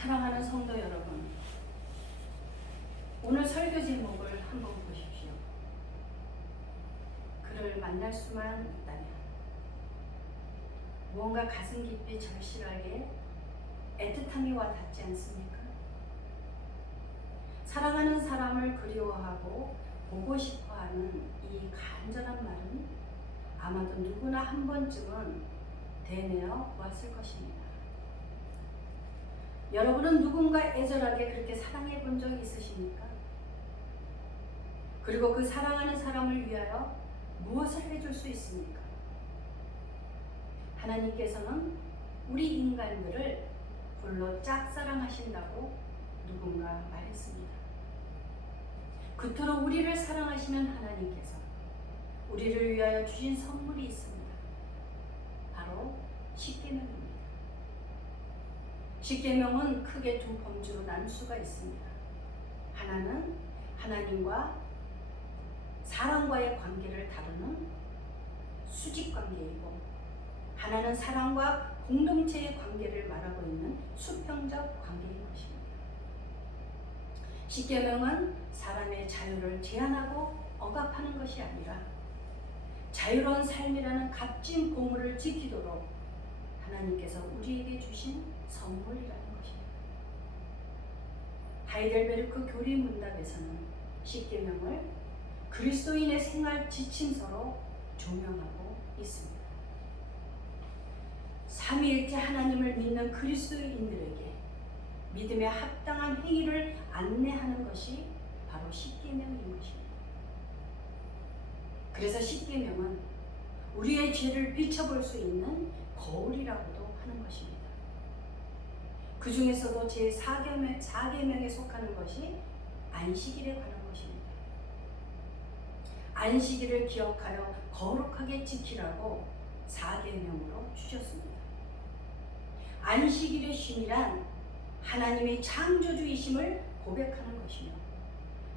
사랑하는 성도 여러분, 오늘 설교 제목을 한번 보십시오. 그를 만날 수만 있다면. 무언가 가슴 깊이 절실하게 애틋함이 와 닿지 않습니까? 사랑하는 사람을 그리워하고 보고 싶어하는 이 간절한 말은 아마도 누구나 한 번쯤은 되뇌어 보았을 것입니다. 여러분은 누군가 애절하게 그렇게 사랑해 본 적이 있으십니까? 그리고 그 사랑하는 사람을 위하여 무엇을 해줄 수 있습니까? 하나님께서는 우리 인간들을 홀로 짝사랑하신다고 누군가 말했습니다. 그토록 우리를 사랑하시는 하나님께서 우리를 위하여 주신 선물이 있습니다. 바로 십계명입니다. 십계명은 크게 두 범주로 나눌 수가 있습니다. 하나는 하나님과 사람과의 관계를 다루는 수직관계이고, 하나는 사람과 공동체의 관계를 말하고 있는 수평적 관계인 것입니다. 십계명은 사람의 자유를 제한하고 억압하는 것이 아니라 자유로운 삶이라는 값진 보물을 지키도록 하나님께서 우리에게 주신 선물이라는 것입니다. 하이델베르크 교리문답에서는 십계명을 그리스도인의 생활 지침서로 조명하고 있습니다. 삼위일체 하나님을 믿는 그리스도인들에게 믿음에 합당한 행위를 안내하는 것이 바로 십계명인 것입니다. 그래서 십계명은 우리의 죄를 비춰볼 수 있는 거울이라고도 하는 것입니다. 그 중에서도 제4계명에 속하는 것이 안식일에 관한 것입니다. 안식일을 기억하여 거룩하게 지키라고 4계명으로 주셨습니다. 안식일의 쉼이란 하나님의 창조주이심을 고백하는 것이며,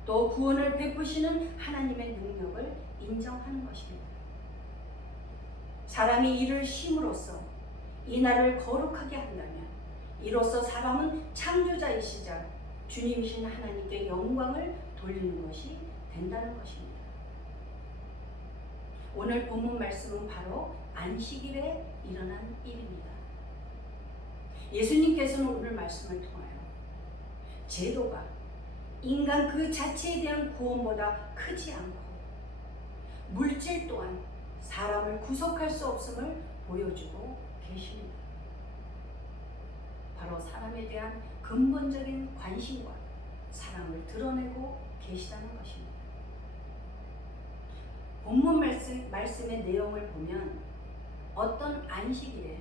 또 구원을 베푸시는 하나님의 능력을 인정하는 것입니다. 사람이 이를 쉼으로써 이 날을 거룩하게 한다면, 이로써 사람은 창조자이시자 주님이신 하나님께 영광을 돌리는 것이 된다는 것입니다. 오늘 본문 말씀은 바로 안식일에 일어난 일입니다. 예수님께서는 오늘 말씀을 통하여 제도가 인간 그 자체에 대한 구원보다 크지 않고 물질 또한 사람을 구속할 수 없음을 보여주고 계십니다. 바로 사람에 대한 근본적인 관심과 사랑을 드러내고 계시다는 것입니다. 본문 말씀의 내용을 보면 어떤 안식일에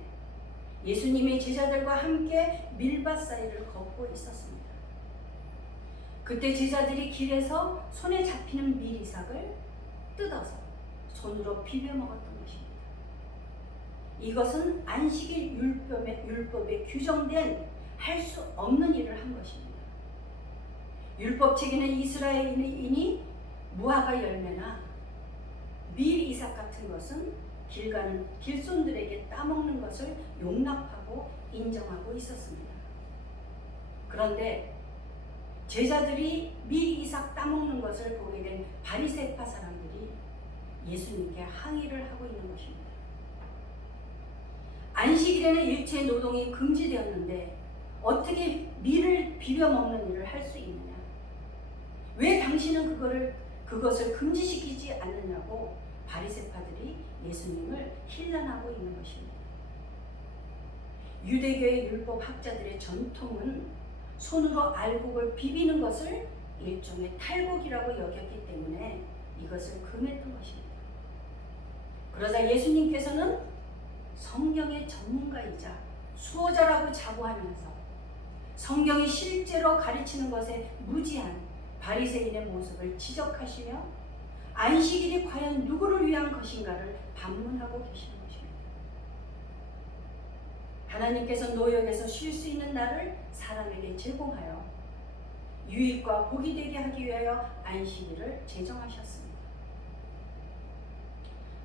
예수님의 제자들과 함께 밀밭 사이를 걷고 있었습니다. 그때 제자들이 길에서 손에 잡히는 밀이삭을 뜯어서 손으로 비벼 먹었던 것입니다. 이것은 안식일 율법에 규정된 할 수 없는 일을 한 것입니다. 율법책에는 이스라엘인이 무화과 열매나 밀이삭 같은 것은 길 가는 길손들에게 따먹는 것을 용납하고 인정하고 있었습니다. 그런데 제자들이 밀이삭 따먹는 것을 보게 된 바리새파 사람들이 예수님께 항의를 하고 있는 것입니다. 안식일에는 일체 노동이 금지되었는데 어떻게 밀을 비벼 먹는 일을 할 수 있느냐? 왜 당신은 그것을 금지시키지 않느냐고 바리새파들이 예수님을 힐난하고 있는 것입니다. 유대교의 율법학자들의 전통은 손으로 알곡을 비비는 것을 일종의 탈곡이라고 여겼기 때문에 이것을 금했던 것입니다. 그러자 예수님께서는 성경의 전문가이자 수호자라고 자부하면서 성경이 실제로 가르치는 것에 무지한 바리새인의 모습을 지적하시며 안식일이 과연 누구를 위한 것인가를 반문하고 계시는 것입니다. 하나님께서 노역에서 쉴 수 있는 날을 사람에게 제공하여 유익과 복이 되게 하기 위하여 안식일을 제정하셨습니다.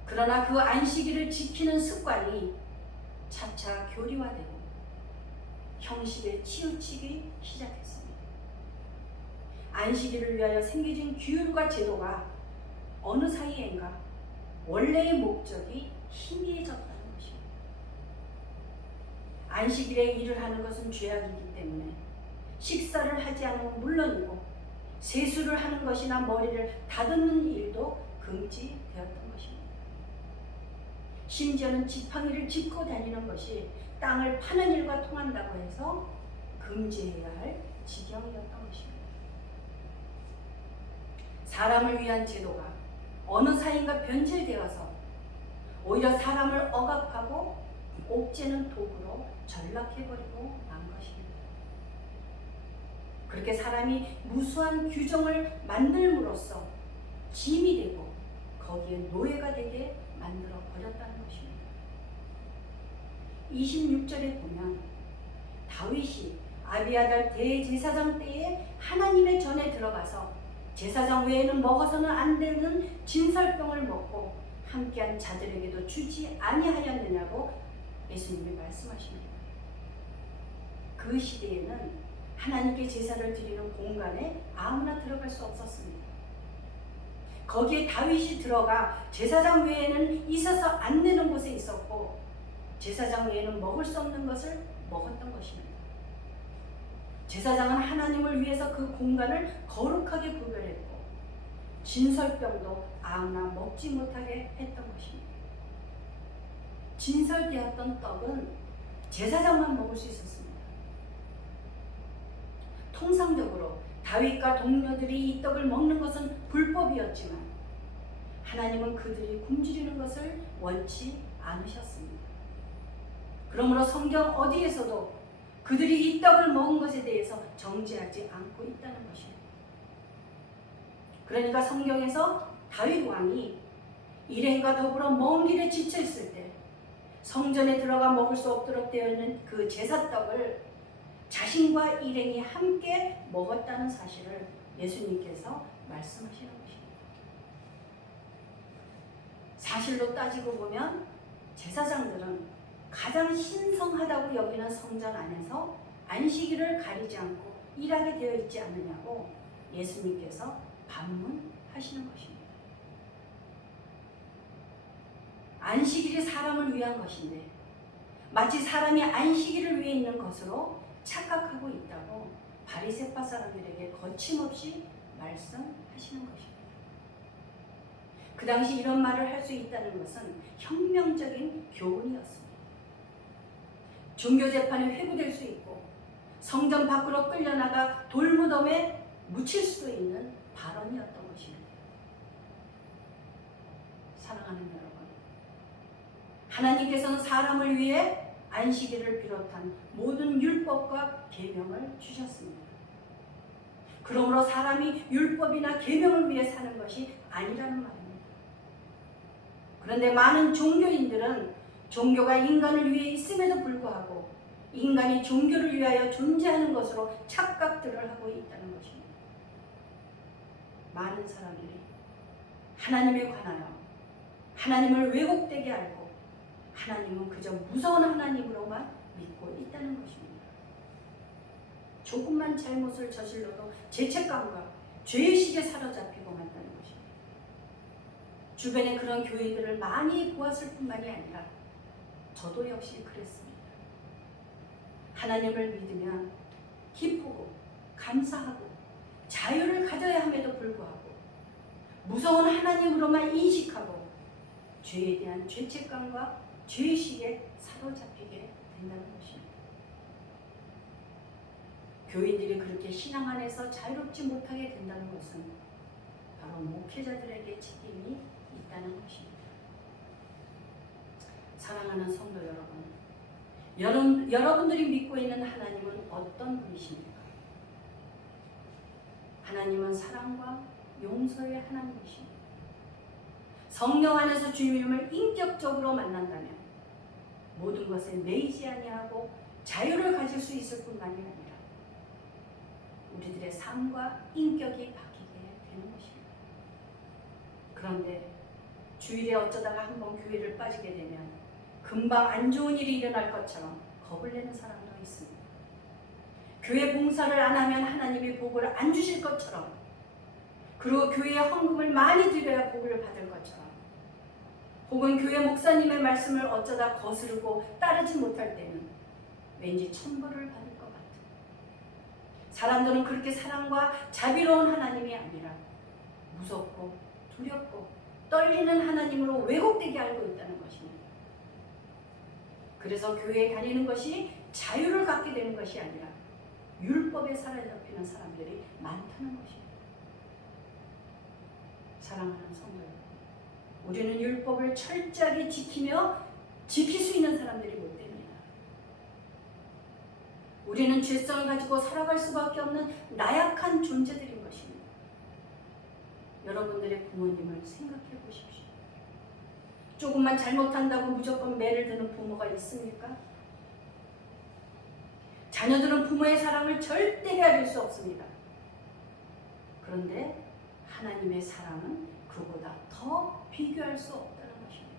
그러나 그 안식일을 지키는 습관이 차차 교리화되고 형식에 치우치기 시작했습니다. 안식일을 위하여 생겨진 규율과 제도가 어느 사이엔가 원래의 목적이 희미해졌다는 것입니다. 안식일에 일을 하는 것은 죄악이기 때문에 식사를 하지 않으면 물론이고 세수를 하는 것이나 머리를 다듬는 일도 금지되었던 것입니다. 심지어는 지팡이를 짚고 다니는 것이 땅을 파는 일과 통한다고 해서 금지해야 할 지경이었던 것입니다. 사람을 위한 제도가 어느 사이인가 변질되어서 오히려 사람을 억압하고 옥죄는 도구로 전락해버리고 만 것입니다. 그렇게 사람이 무수한 규정을 만들므로써 짐이 되고 거기에 노예가 되게 만들어 버렸다는 것입니다. 26절에 보면 다윗이 아비아달 대제사장 때에 하나님의 전에 들어가서 제사장 외에는 먹어서는 안 되는 진설병을 먹고 함께한 자들에게도 주지 아니하였느냐고 예수님이 말씀하십니다. 그 시대에는 하나님께 제사를 드리는 공간에 아무나 들어갈 수 없었습니다. 거기에 다윗이 들어가 제사장 외에는 있어서 안 되는 곳에 있었고 제사장 외에는 먹을 수 없는 것을 먹었던 것입니다. 제사장은 하나님을 위해서 그 공간을 거룩하게 구별했고 진설병도 아무나 먹지 못하게 했던 것입니다. 진설되었던 떡은 제사장만 먹을 수 있었습니다. 통상적으로 다윗과 동료들이 이 떡을 먹는 것은 불법이었지만 하나님은 그들이 굶주리는 것을 원치 않으셨습니다. 그러므로 성경 어디에서도 그들이 이 떡을 먹은 것에 대해서 정죄하지 않고 있다는 것입니다. 그러니까 성경에서 다윗 왕이 일행과 더불어 먼 길에 지쳐 있을 때 성전에 들어가 먹을 수 없도록 되어 있는 그 제사떡을 자신과 일행이 함께 먹었다는 사실을 예수님께서 말씀하시는 것입니다. 사실로 따지고 보면 제사장들은 가장 신성하다고 여기는 성전 안에서 안식일을 가리지 않고 일하게 되어 있지 않느냐고 예수님께서 반문하시는 것입니다. 안식일이 사람을 위한 것인데 마치 사람이 안식일을 위해 있는 것으로 착각하고 있다고 바리새파 사람들에게 거침없이 말씀하시는 것입니다. 그 당시 이런 말을 할 수 있다는 것은 혁명적인 교훈이었습니다. 종교재판에 회부될 수 있고 성전 밖으로 끌려나가 돌무덤에 묻힐 수도 있는 발언이었던 것입니다. 사랑하는 여러분, 하나님께서는 사람을 위해 안식일을 비롯한 모든 율법과 계명을 주셨습니다. 그러므로 사람이 율법이나 계명을 위해 사는 것이 아니라는 말입니다. 그런데 많은 종교인들은 종교가 인간을 위해 있음에도 불구하고 인간이 종교를 위하여 존재하는 것으로 착각들을 하고 있다는 것입니다. 많은 사람들이 하나님에 관하여 하나님을 왜곡되게 알고 하나님은 그저 무서운 하나님으로만 믿고 있다는 것입니다. 조금만 잘못을 저질러도 죄책감과 죄의식에 사로잡히고 만다는 것입니다. 주변에 그런 교회들을 많이 보았을 뿐만이 아니라 저도 역시 그랬습니다. 하나님을 믿으면 기쁘고 감사하고 자유를 가져야 함에도 불구하고 무서운 하나님으로만 인식하고 죄에 대한 죄책감과 죄의식에 사로잡히게 된다는 것입니다. 교인들이 그렇게 신앙 안에서 자유롭지 못하게 된다는 것은 바로 목회자들에게 책임이 있다는 것입니다. 사랑하는 성도 여러분, 여러분들이 믿고 있는 하나님은 어떤 분이십니까? 하나님은 사랑과 용서의 하나님이십니다. 성령 안에서 주님을 인격적으로 만난다면 모든 것에 매이지 아니하고 자유를 가질 수 있을 뿐만이 아니라 우리들의 삶과 인격이 바뀌게 되는 것입니다. 그런데 주일에 어쩌다가 한번 교회를 빠지게 되면 금방 안 좋은 일이 일어날 것처럼 겁을 내는 사람도 있습니다. 교회 봉사를 안 하면 하나님이 복을 안 주실 것처럼, 그리고 교회에 헌금을 많이 드려야 복을 받을 것처럼, 혹은 교회 목사님의 말씀을 어쩌다 거스르고 따르지 못할 때는 왠지 천벌을 받을 것 같은, 사람들은 그렇게 사랑과 자비로운 하나님이 아니라 무섭고 두렵고 떨리는 하나님으로 왜곡되게 알고 있다는 것입니다. 그래서 교회에 다니는 것이 자유를 갖게 되는 것이 아니라 율법에 사로잡히는 사람들이 많다는 것입니다. 사랑하는 성도 여러분, 우리는 율법을 철저하게 지키며 지킬 수 있는 사람들이 못 됩니다. 우리는 죄성을 가지고 살아갈 수밖에 없는 나약한 존재들인 것입니다. 여러분들의 부모님을 생각해 보십시오. 조금만 잘못한다고 무조건 매를 드는 부모가 있습니까? 자녀들은 부모의 사랑을 절대 헤아릴 수 없습니다. 그런데 하나님의 사랑은 그보다 더 비교할 수 없다는 것입니다.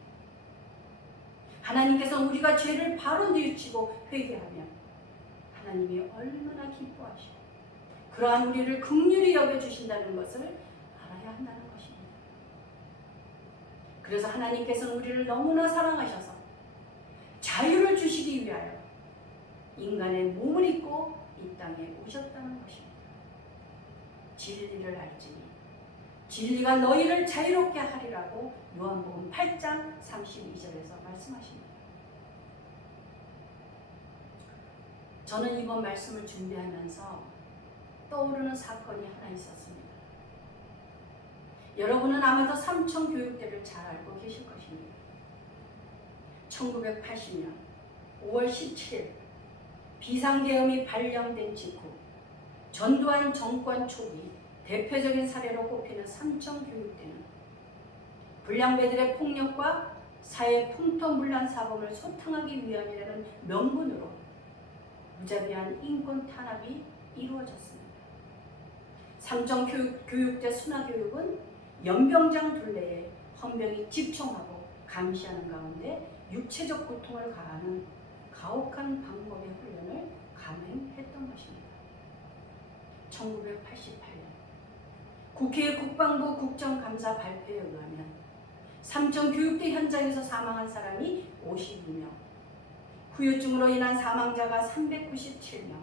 하나님께서 우리가 죄를 바로 뉘우치고 회개하면 하나님이 얼마나 기뻐하시고 그러한 우리를 긍휼히 여겨주신다는 것을 알아야 한다는 것입니다. 그래서 하나님께서는 우리를 너무나 사랑하셔서 자유를 주시기 위하여 인간의 몸을 입고 이 땅에 오셨다는 것입니다. 진리를 알지니 진리가 너희를 자유롭게 하리라고 요한복음 8장 32절에서 말씀하십니다. 저는 이번 말씀을 준비하면서 떠오르는 사건이 하나 있었습니다. 여러분은 아마도 삼청교육대를 잘 알고 계실 것입니다. 1980년 5월 17일 비상계엄이 발령된 직후 전두환 정권 초기 대표적인 사례로 꼽히는 삼청교육대는 불량배들의 폭력과 사회 풍토문란 사범을 소탕하기 위함이라는 명분으로 무자비한 인권 탄압이 이루어졌습니다. 삼청교육대 순화교육은 연병장 둘레에 헌병이 집중하고 감시하는 가운데 육체적 고통을 가하는 가혹한 방법의 훈련을 감행했던 것입니다. 1988년 국회 국방부 국정감사 발표에 의하면 삼청교육대 현장에서 사망한 사람이 52명, 후유증으로 인한 사망자가 397명,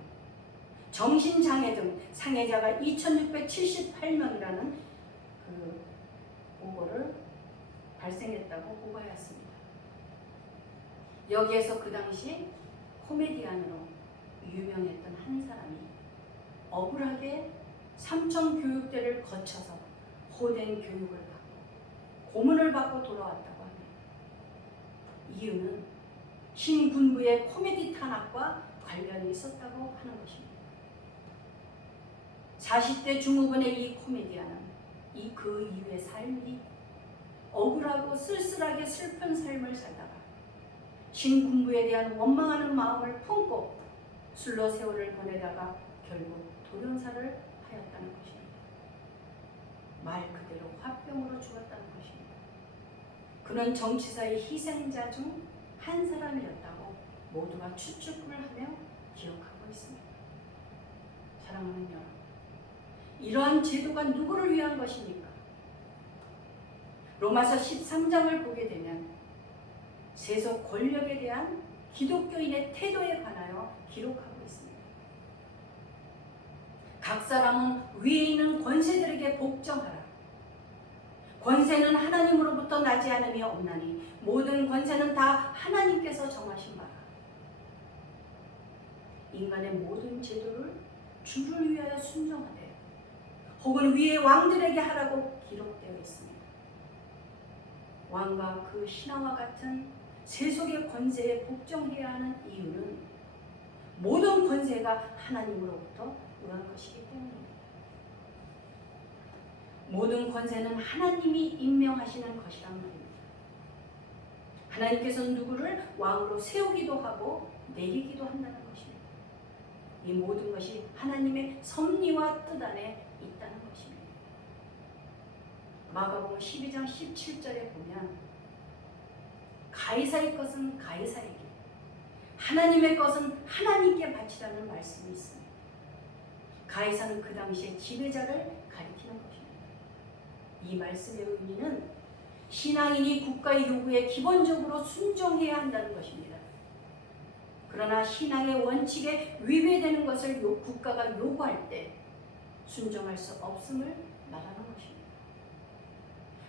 정신장애 등 상해자가 2678명이라는 그 보고를 발생했다고 보고하였습니다. 여기에서 그 당시 코미디언으로 유명했던 한 사람이 억울하게 삼청교육대를 거쳐서 호된 교육을 받고 고문을 받고 돌아왔다고 합니다. 이유는 신군부의 코미디 탄압과 관련이 있었다고 하는 것입니다. 40대 중후반의 이 코미디언은 그 이후의 삶이 억울하고 쓸쓸하게 슬픈 삶을 살다가 신군부에 대한 원망하는 마음을 품고 술로 세월을 보내다가 결국 돌연사를 하였다는 것입니다. 말 그대로 화병으로 죽었다는 것입니다. 그는 정치사의 희생자 중 한 사람이었다고 모두가 추측을 하며 기억하고 있습니다. 사랑하는 여러분, 이러한 제도가 누구를 위한 것입니까? 로마서 13장을 보게 되면 세속 권력에 대한 기독교인의 태도에 관하여 기록하고 있습니다. 각 사람은 위에 있는 권세들에게 복종하라. 권세는 하나님으로부터 나지 않음이 없나니 모든 권세는 다 하나님께서 정하신 바라. 인간의 모든 제도를 주를 위하여 순종하되 혹은 위의 왕들에게 하라고 기록되어 있습니다. 왕과 그 신하와 같은 세속의 권세에 복종해야 하는 이유는 모든 권세가 하나님으로부터 의한 것이기 때문입니다. 모든 권세는 하나님이 임명하시는 것이란 말입니다. 하나님께서는 누구를 왕으로 세우기도 하고 내리기도 한다는 것입니다. 이 모든 것이 하나님의 섭리와 뜻 안에 있다는 것입니다. 마가복음 12장 17절에 보면 가이사의 것은 가이사에게, 하나님의 것은 하나님께 바치라는 말씀이 있습니다. 가이사는 그 당시에 지배자를 가리키는 것입니다. 이 말씀의 의미는 신앙인이 국가의 요구에 기본적으로 순종해야 한다는 것입니다. 그러나 신앙의 원칙에 위배되는 것을 국가가 요구할 때 순종할 수 없음을 말하는 것입니다.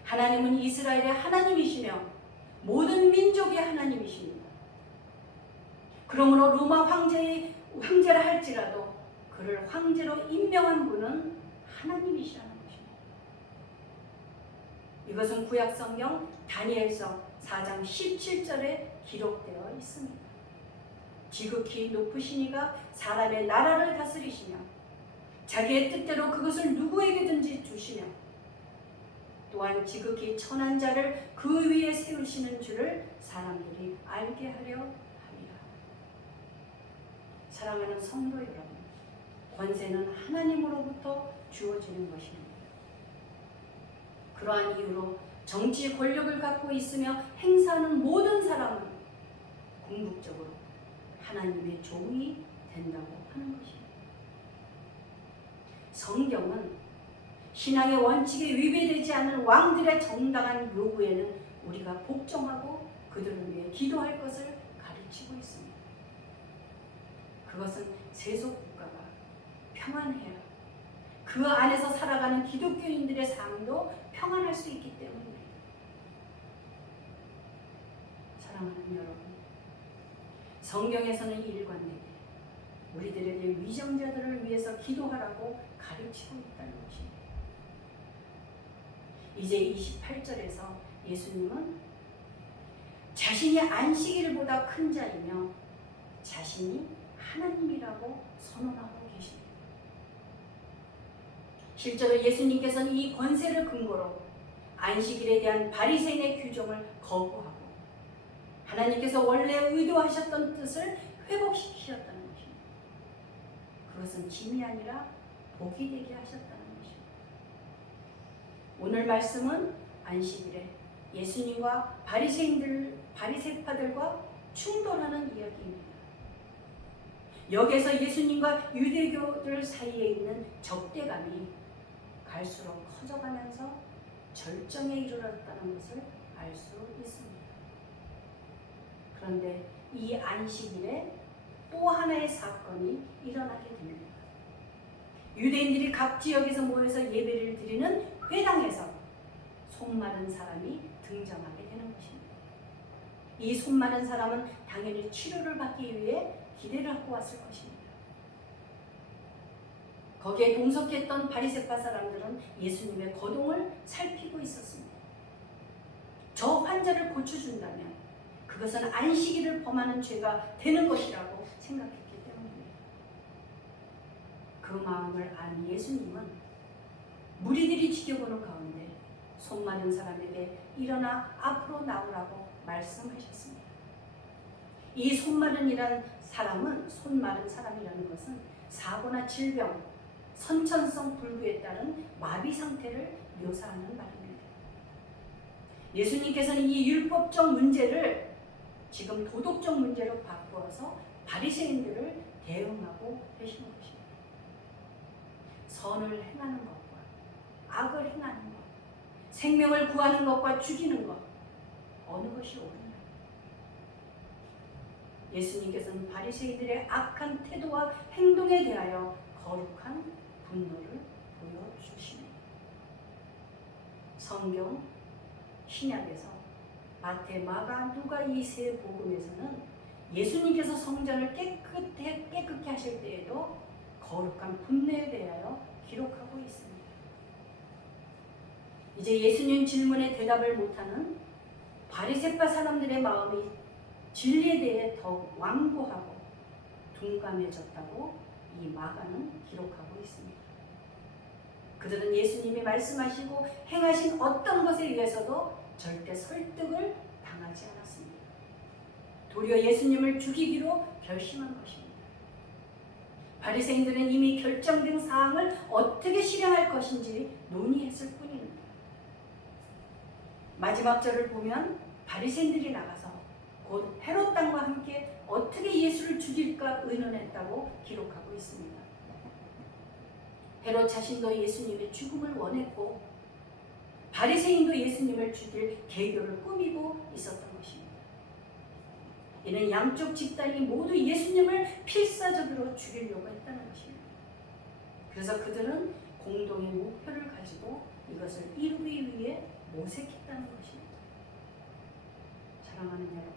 하나님은 이스라엘의 하나님이시며 모든 민족의 하나님이십니다. 그러므로 로마 황제라 할지라도 그를 황제로 임명한 분은 하나님이시라는 것입니다. 이것은 구약성경 다니엘서 4장 17절에 기록되어 있습니다. 지극히 높으신 이가 사람의 나라를 다스리시며 자기의 뜻대로 그것을 누구에게든지 주시며 또한 지극히 천한 자를 그 위에 세우시는 줄을 사람들이 알게 하려 함이라. 사랑하는 성도 여러분, 권세는 하나님으로부터 주어지는 것입니다. 그러한 이유로 정치 권력을 갖고 있으며 행사하는 모든 사람은 궁극적으로 하나님의 종이 된다고 하는 것입니다. 성경은 신앙의 원칙에 위배되지 않는 왕들의 정당한 요구에는 우리가 복종하고 그들을 위해 기도할 것을 가르치고 있습니다. 그것은 세속 국가가 평안해야 그 안에서 살아가는 기독교인들의 삶도 평안할 수 있기 때문입니다. 사랑하는 여러분, 성경에서는 일관되게 우리들에게 위정자들을 위해서 기도하라고 가르치고 있다는 것입니다. 이제 28절에서 예수님은 자신이 안식일보다 큰 자이며 자신이 하나님이라고 선언하고 계십니다. 실제로 예수님께서는 이 권세를 근거로 안식일에 대한 바리새인의 규정을 거부하고 하나님께서 원래 의도하셨던 뜻을 회복시키셨다는 것입니다. 그것은 짐이 아니라 복이 되게 하셨다는 것입니다. 오늘 말씀은 안식일에 예수님과 바리새파들과 충돌하는 이야기입니다. 여기에서 예수님과 유대교들 사이에 있는 적대감이 갈수록 커져가면서 절정에 이르렀다는 것을 알 수 있습니다. 그런데 이 안식일에 또 하나의 사건이 일어나게 됩니다. 유대인들이 각 지역에서 모여서 예배를 드리는 회당에서 손 마른 사람이 등장하게 되는 것입니다. 이 손 마른 사람은 당연히 치료를 받기 위해 기대를 하고 왔을 것입니다. 거기에 동석했던 바리새파 사람들은 예수님의 거동을 살피고 있었습니다. 저 환자를 고쳐준다면 그것은 안식일을 범하는 죄가 되는 것이라고 생각했기 때문입니다. 그 마음을 안 예수님은 무리들이 지켜보는 가운데 손 마른 사람에게 일어나 앞으로 나오라고 말씀하셨습니다. 이 손 마른 사람이라는 것은 사고나 질병, 선천성 불구에 따른 마비 상태를 묘사하는 말입니다. 예수님께서는 이 율법적 문제를 지금 도덕적 문제로 바꾸어서 바리새인들을 대응하고 계시는 것입니다. 선을 행하는 것과 악을 행하는 것, 생명을 구하는 것과 죽이는 것, 어느 것이 옳으냐? 예수님께서는 바리새인들의 악한 태도와 행동에 대하여 거룩한 분노를 보여주십니다. 성경 신약에서 마태, 마가, 누가 이 세 복음에서는 예수님께서 성전을 깨끗게 하실 때에도 거룩한 분노에 대하여 기록하고 있습니다. 이제 예수님 질문에 대답을 못하는 바리새파 사람들의 마음이 진리에 대해 더욱 완고하고 둔감해졌다고 이 마가는 기록하고 있습니다. 그들은 예수님이 말씀하시고 행하신 어떤 것에 의해서도 절대 설득을 당하지 않았습니다. 도리어 예수님을 죽이기로 결심한 것입니다. 바리새인들은 이미 결정된 사항을 어떻게 실행할 것인지 논의했을 뿐입니다. 마지막 절을 보면 바리새인들이 나가서 곧 헤롯 당과 함께 어떻게 예수를 죽일까 의논했다고 기록하고 있습니다. 헤롯 자신도 예수님의 죽음을 원했고 바리새인도 예수님을 죽일 계교를 꾸미고 있었던 것입니다. 이는 양쪽 집단이 모두 예수님을 필사적으로 죽이려고 했다는 것입니다. 그래서 그들은 공동의 목표를 가지고 이것을 이루기 위해 모색했다는 것입니다. 사랑하는 여러분,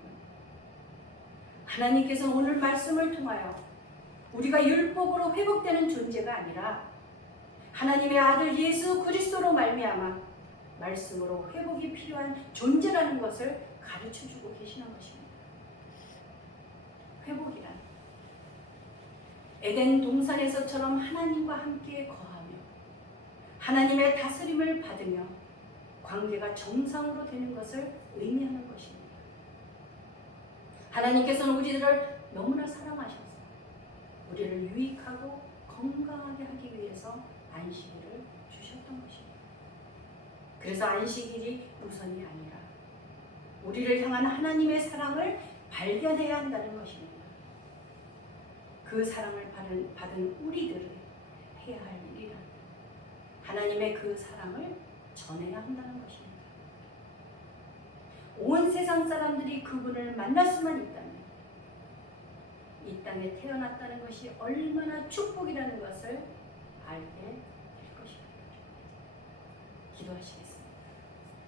하나님께서 오늘 말씀을 통하여 우리가 율법으로 회복되는 존재가 아니라 하나님의 아들 예수 그리스도로 말미암아 말씀으로 회복이 필요한 존재라는 것을 가르쳐주고 계시는 것입니다. 회복이란 에덴 동산에서처럼 하나님과 함께 거하며 하나님의 다스림을 받으며 관계가 정상으로 되는 것을 의미하는 것입니다. 하나님께서는 우리들을 너무나 사랑하셔서 우리를 유익하고 건강하게 하기 위해서 안식일을 주셨던 것입니다. 그래서 안식일이 우선이 아니라 우리를 향한 하나님의 사랑을 발견해야 한다는 것입니다. 그 사랑을 받은 우리들이 해야 할 일이란 하나님의 그 사랑을 전해야 한다는 것입니다. 온 세상 사람들이 그분을 만날 수만 있다면 이 땅에 태어났다는 것이 얼마나 축복이라는 것을 알게 될 것입니다. 기도하시겠습니다.